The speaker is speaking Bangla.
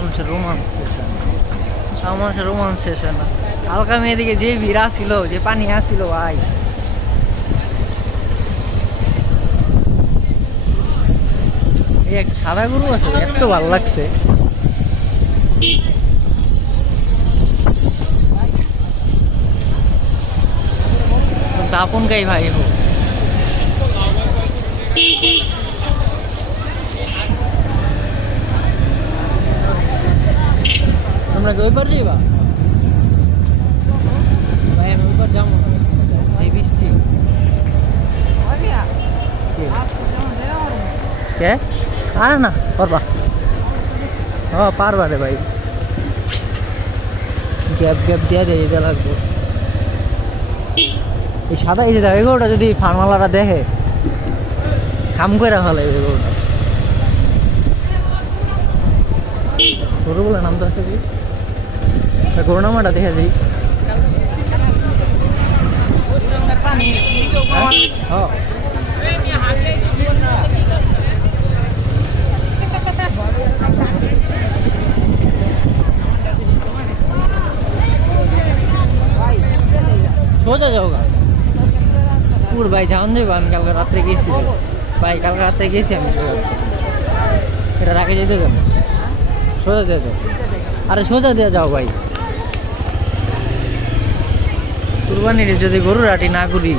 মানুষের রোমান্স শেষ হয় না, তাও মানুষের রোমান্স শেষ হয় না। হালকা মেয়েদিকে যে ভিড় আসছিল, যে পানি আসছিল ভাই, এই একটা সাদা গরু আছে, এত ভালো লাগছে। আপন গাই ভাই হোক, তোমরা কি ওই পার যাইবা? ভাই আমি ওই পার যাবো না, এই বৃষ্টি। কে? আরে না, পারবা। ও পারবা রে ভাই, গ্যাপ গ্যাপ দিয়ে যেতে লাগবে। এই সাদা এই যে এগোটা যদি ফার্মালারা দেখে খাম করে ফেলে এগোটা। গরু বলে নাম তো আছে কি, গরু নামাটা দেখে যাই। সোজা যাও গা পুর ভাই, যাওয়ান যাবো। আমি কালকে রাত্রে গেছি ভাই, কালকে রাত্রে গেছি আমি সোজা। এটা রাখে যেতে দেন, সোজা দিয়ে যাও। আরে সোজা দিয়ে যাও ভাই, কুরবানির যদি গরু রাটি না করি।